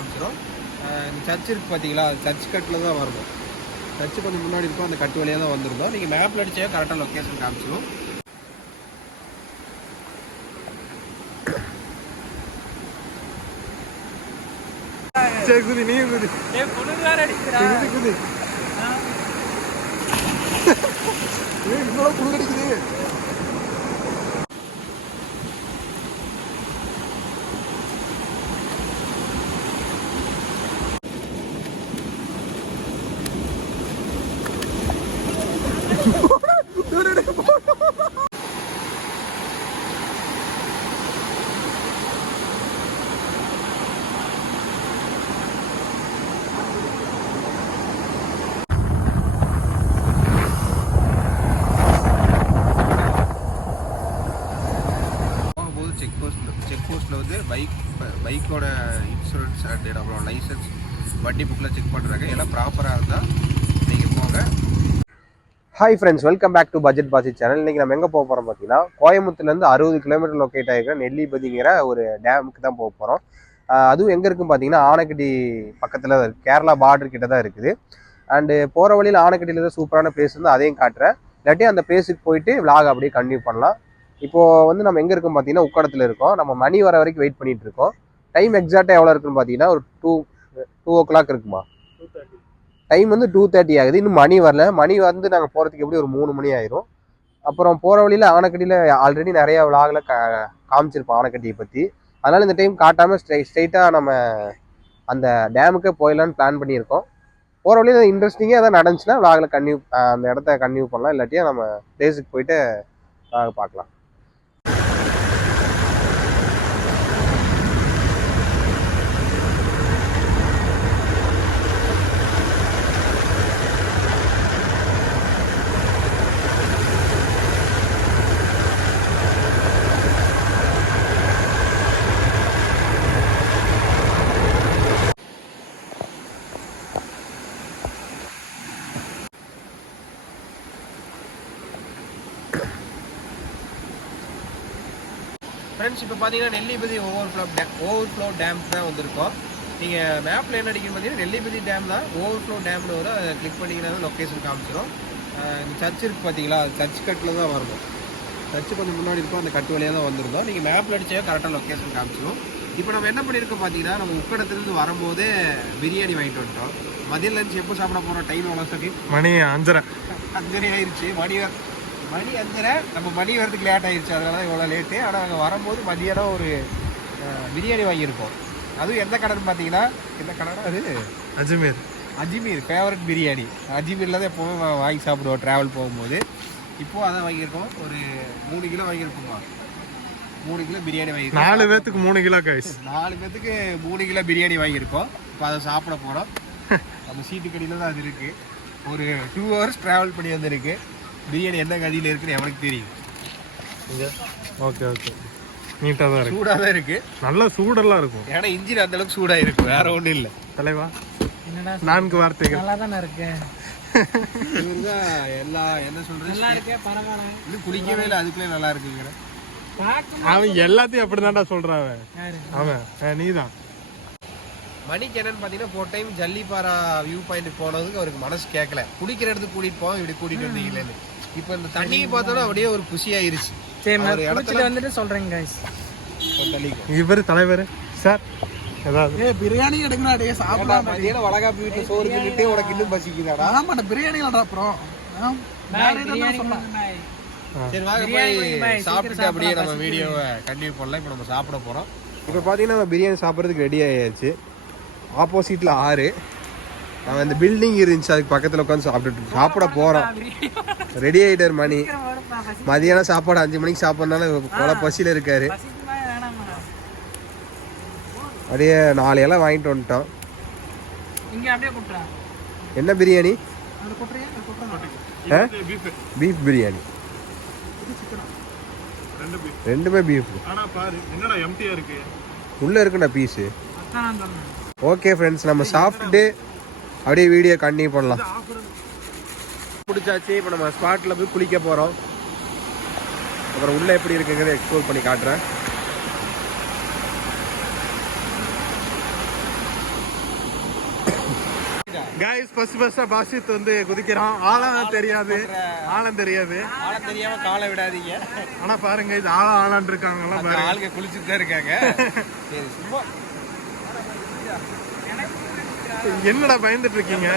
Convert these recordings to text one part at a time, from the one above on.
காமிச்சிடும். இந்த சர்ச் இருக்குது பார்த்தீங்களா, சர்ச் கட்டில் தான் வரணும். சர்ச்சு கொஞ்சம் முன்னாடி இருக்கும், அந்த கட்டு வழியாக தான் வந்துருந்தோம். நீங்கள் மேப்பில் அடிச்சே கரெக்டாக லொக்கேஷன் காமிச்சிடும். சரி குதி, நீ குதி. குதி இவ்வளோ புல் அடிக்குது. செக் போஸ்ட்டில் வந்து பைக்கோட இன்சூரன்ஸ் அண்ட் அப்புறம் லைசன்ஸ் வண்டி புக்கில் செக் பண்ணுறாங்க. எல்லாம் ப்ராப்பராக இருந்தால் நீங்கள் போங்க. Hi friends, welcome back to budget Paasi channel. இன்றைக்கி நம்ம எங்கே போக போகிறோம் பார்த்தீங்கன்னா, கோயம்புத்தூர்லேருந்து 60 கிலோமீட்டர் லொக்கேட் ஆகிருக்கிற நெல்லிபதிங்கிற ஒரு டேமுக்கு தான் போக போகிறோம். அதுவும் எங்கே இருக்குன்னு பார்த்தீங்கன்னா, ஆனைக்கட்டி பக்கத்தில் கேரளா பார்டர் கிட்ட தான் இருக்குது. அண்டு போகிற வழியில் ஆனைக்கட்டியில் தான் சூப்பரான பிளேஸ் வந்து அதையும் காட்டுறேன். இல்லாட்டி அந்த பிளேஸுக்கு போயிட்டு விலாக் அப்படியே கண்டினியூ பண்ணலாம். இப்போது வந்து நம்ம எங்கே இருக்கோம் பார்த்தீங்கன்னா, உக்கடத்தில் இருக்கோம். நம்ம மணி வர வரைக்கும் வெயிட் பண்ணிகிட்டு இருக்கோம். டைம் எக்ஸாக்டாக எவ்வளோ இருக்குன்னு பார்த்தீங்கன்னா, ஒரு 2 o'clock இருக்குமா? டைம் வந்து 2:30 ஆகுது. இன்னும் மணி வரல. மணி வந்து நாங்கள் போகிறதுக்கு எப்படி ஒரு 3 மணி ஆயிரும். அப்புறம் போகிற வழியில் ஆனைக்கட்டியில் ஆல்ரெடி நிறையா விலாகில் காமிச்சிருப்போம் ஆனைக்கட்டியை பற்றி. அதனால் இந்த டைம் காட்டாமல் ஸ்ட்ரைட்டாக நம்ம அந்த டேமுக்கே போயிடலான்னு பிளான் பண்ணியிருக்கோம். போகிற வழியில் இன்ட்ரெஸ்டிங்காக எதாவது நடந்துச்சுன்னா விலாகில் அந்த இடத்த கன்டினியூ பண்ணலாம். இல்லாட்டியா நம்ம பிளேஸுக்கு போயிட்டு விலாக பார்க்கலாம். ஃப்ரெண்ட்ஸ், இப்போ பார்த்தீங்கன்னா நெல்லிபதி ஓவர்ஃப்ளோ டேம் தான் வந்திருக்கோம். நீங்கள் மேப்பில் என்ன அடிக்கணும் பார்த்தீங்கன்னா, நெல்லிபதி டேம் தான் ஓவர்ஃப்ளோ டேம்னு வரும். அதை கிளிக் பண்ணிங்கன்னா லொக்கேஷன் காமிச்சிடும். இந்த சர்ச் இருக்குது பார்த்தீங்களா, சர்ச் கட்டில் தான் வரணும். சர்ச்சு கொஞ்சம் முன்னாடி இருக்கும், அந்த கட்டு வழியாக தான் வந்திருந்தோம். நீங்கள் மேப்பில் அடிச்சே கரெக்டாக லொக்கேஷன் காமிச்சிடும். இப்போ நம்ம என்ன பண்ணியிருக்கோம் பார்த்தீங்கன்னா, நம்ம உக்கடத்துலேருந்து வரும்போது பிரியாணி வாங்கிட்டு வந்துட்டோம். மதியம் லஞ்ச் எப்போ சாப்பிட போகிறோம்? டைம் எவ்வளோ சார்? மணி 5:30 ஆயிடுச்சு. மணி 5:30. நம்ம மணி வரதுக்கு லேட் ஆகிடுச்சு, அதனால தான் இவ்வளோ லேட்டு. ஆனால் நாங்கள் வரும்போது மதியானம் ஒரு பிரியாணி வாங்கியிருக்கோம். அதுவும் எந்த கடைன்னு பார்த்தீங்கன்னா, எந்த கடைனா அது அஜ்மீர் ஃபேவரட் பிரியாணி. அஜ்மீரில் தான் எப்போவும் வாங்கி சாப்பிடுவோம் ட்ராவல் போகும்போது. இப்போது அதை வாங்கியிருக்கோம். ஒரு 3 கிலோ வாங்கியிருக்கோமா? 3 கிலோ பிரியாணி வாங்கியிருக்கோம். 4 பேர்த்துக்கு 3 கிலோ கைஸ். 4 பேர்த்துக்கு 3 கிலோ பிரியாணி வாங்கியிருக்கோம். இப்போ அதை சாப்பிட போகிறோம். நம்ம சீட்டு கடியில் தான் அது இருக்குது. ஒரு 2 hours ட்ராவல் பண்ணி வந்துருக்கு. பிரியாணி என்ன கதியில் இருக்குன்னு எவனுக்கு தெரியும். ஓகே நீட்டாக தான் இருக்கு, சூடாக தான் இருக்குது. நல்லா சூடெல்லாம் இருக்கும். ஏன்னா இன்ஜின் அந்த அளவுக்கு சூடாக இருக்கும், வேற ஒன்றும் இல்லை. தலைவா, 4 வார்த்தைகள் நல்லா தானே இருக்கு. இவருதான் எல்லா என்ன சொல்றது, நல்லா இருக்கே பரவாயில்ல. இன்னும் குளிக்கவே இல்லை, அதுக்குள்ளே நல்லா இருக்குங்கிற. அவன் எல்லாத்தையும் அப்படிதான்டா சொல்றான் அவன். நீதான் மணிக்கு என்னன்னு பார்த்தீங்கன்னா, போன டைம் ஜல்லிப்பாரா வியூ பாயிண்ட் போனதுக்கு அவருக்கு மனசு கேட்கல. குளிக்கிற இடத்துக்கு கூட்டிட்டு போவோம், இப்படி கூட்டிட்டு வந்தீங்களேன்னு. இப்போ இந்த தண்ணியை பார்த்தோன்னா அப்படியே ஒரு குஷியாயிருச்சு. வந்துட்டு சொல்றேங்க இவர் தலைவர் சார். ஏதாவது பிரியாணி எடுக்கணும், அப்படியே சாப்பிடலாம். மதியானம் வளகாப்பு வீட்டுல சோறு தின்னுட்டு உனக்கு இன்னும் பசிக்குதாடா? ஆமாடா, பிரியாணி அப்புறம் சரி வாங்க போய் சாப்பிட்டு அப்படியே நம்ம வீடியோவை கண்டினியூ பண்ணலாம். இப்போ நம்ம சாப்பிட போகிறோம். இப்போ பார்த்தீங்கன்னா நம்ம பிரியாணி சாப்பிட்றதுக்கு ரெடி ஆயாச்சு. ஆப்போசிட்டில் 6 அவன் இந்த பில்டிங் இருந்துச்சு, அதுக்கு பக்கத்தில் உட்காந்து சாப்பிட போகிறோம். ரெடி ஆகிட்டார் மணி. மதியானம் சாப்பாடு 5 மணிக்கு சாப்பிட்றதுனால கொலை பசியில் இருக்காரு. அப்படியே 4 இலை வாங்கிட்டு வந்துட்டோம். என்ன பிரியாணி? பீஃப் பிரியாணி. ரெண்டுமே பீஃப். உள்ள இருக்குண்ணா பீஸு. ஓகே ஃப்ரெண்ட்ஸ், நம்ம சாப்பிட்டுட்டு அப்படியே வீடியோ கண்டினியூ பண்ணலாம். பிடிச்சாச்சு. இப்போ நம்ம ஸ்பாட்டில் போய் குளிக்க போகிறோம். அப்புறம் உள்ளே எப்படி இருக்குங்கிறத எக்ஸ்ப்ளோர் பண்ணி காட்டுறேன். கைஸ் ஃபர்ஸ்ட் பாசித் வந்து குதிக்கிறான். ஆழம் தெரியாது. ஆழம் தெரியாம காலை விடாதீங்க. ஆனா பாருங்க இது ஆளான் இருக்காங்கலாம் பாருங்க. ஆளுங்க குளிச்சுட்டு தான் இருக்காங்க. சரி சும்மா என்னடா பயந்துட்டு இருக்கீங்க?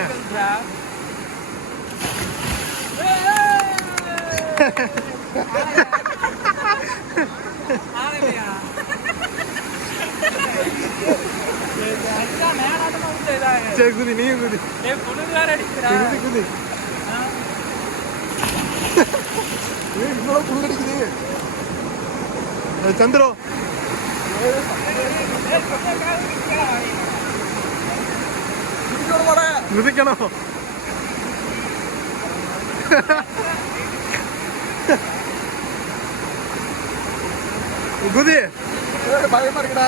சரி குதி, நீயும் குதி. குதி சந்திரோ மிதிக்கணும். குதி. பயமா இருக்குடா.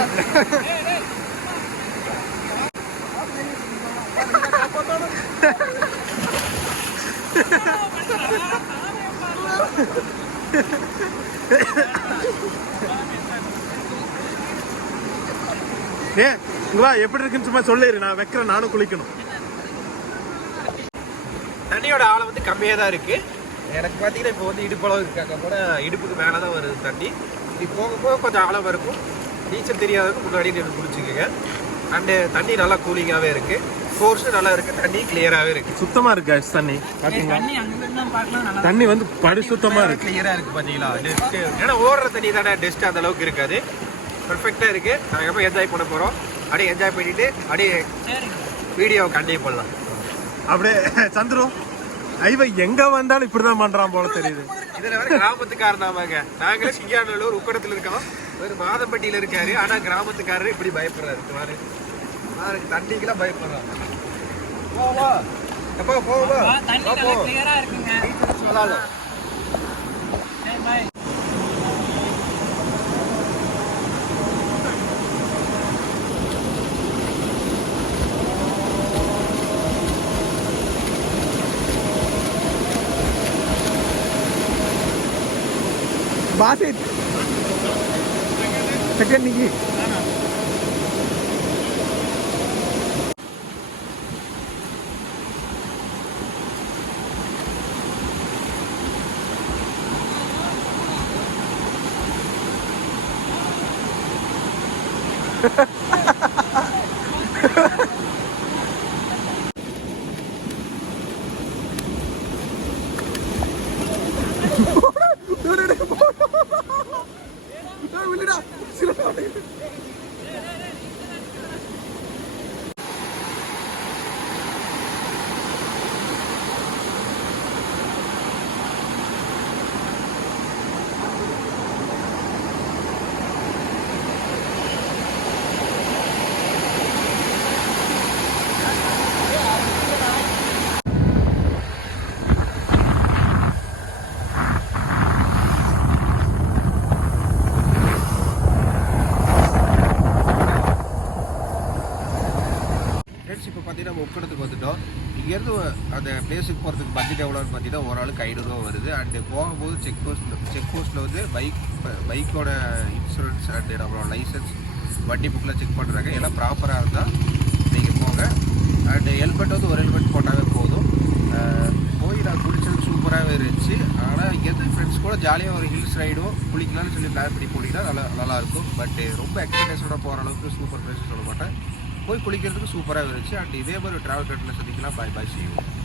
இங்க வா, எப்படி இருக்குன்னு சும்மா சொல்லிடு. நான் வைக்கிறேன், நானும் குளிக்கணும். தண்ணியோட ஆழம் வந்து கம்மியாக தான் இருக்கு. எனக்கு பார்த்தீங்கன்னா இப்போ வந்து இடுப்பளவு இருக்காங்க கூட, இடுப்புக்கு மேலே தான் வருது தண்ணி. இது போக போக கொஞ்சம் ஆழம் இருக்கும். நீச்சல் தெரியாததுக்கு முன்னாடி நீங்கள் குளிச்சுக்கோங்க. அண்டு தண்ணி நல்லா கூலிங்காகவே இருக்கு. ஃபோர்ஸும் நல்லா இருக்கு. தண்ணி கிளியராகவே இருக்கு. சுத்தமா இருக்கு தண்ணி. பாத்தீங்களா தண்ணி வந்து பரிசுத்தமா இருக்கு. கிளியரா இருக்கு பாத்தீங்களா? டெஸ்ட் ஏன்னா ஓடுற தண்ணி தானே, டெஸ்ட் அந்த அளவுக்கு இருக்காது. பர்ஃபெக்டா இருக்கு. நாங்கள் எப்போ என்ஜாய் பண்ண போறோம். அப்படியே என்ஜாய் பண்ணிட்டு அப்படியே வீடியோ கண்டினியூ பண்ணலாம். அப்படியே சந்துரு ஐவ எங்க வந்தாலும் இப்படிதான் பண்றான் போல தெரியுது. இதுல வேற கிராமத்துக்காரனாமாங்க. நாங்களே சிங்காநல்லூர் உக்கடத்துல இருக்கோம். ஒரு மாதம்பட்டியில இருக்காரு. ஆனா கிராமத்துக்காரரு இப்படி பயப்படுறாரு. பாருங்க தண்ணிக்கெல்லாம் பயப்படுறாங்க. போவா எப்போ போவா சொல்லலாம். பாசித் செகண்ட் நீங்க இப்போ பார்த்தீங்கன்னா நம்ம உக்கடத்துக்கு வந்துட்டோம். இங்கேருந்து அந்த பிளேஸுக்கு போகிறதுக்கு பட்ஜெட் எவ்வளோன்னு பார்த்தீங்கன்னா ஒரு ஆளுக்கு 500 ரூபா வருது. அண்டு போகும்போது செக் போஸ்ட்டில் வந்து பைக்கோட இன்சூரன்ஸ் அண்டு அப்புறம் லைசன்ஸ் வண்டி புக்கில் செக் பண்ணுறாங்க. எல்லாம் ப்ராப்பராக இருந்தால் நீங்கள் போங்க. அண்டு ஹெல்மெட் வந்து ஒரு ஹெல்மெட் போட்டாவே போதும். போய் நான் குளிச்சது சூப்பராகவே இருந்துச்சு. ஆனால் இங்கேருந்து ஃப்ரெண்ட்ஸ் கூட ஜாலியாக ஒரு ஹில்ஸ் ரைடும் குளிக்கலாம்னு சொல்லி பிளான் பண்ணி போனீங்கன்னா நல்லாயிருக்கும். பட் ரொம்ப எக்ஸ்பெக்டேஷனோட போகிற அளவுக்கு சூப்பர் பிளேஸ் சொல்ல மாட்டேன். போய் குளிக்கிறதுக்கு சூப்பராக இருந்துச்சு. அண்ட் இதே மாதிரி ட்ராவல் கட்டில் சந்திக்கலாம். பாய் பாய், see you.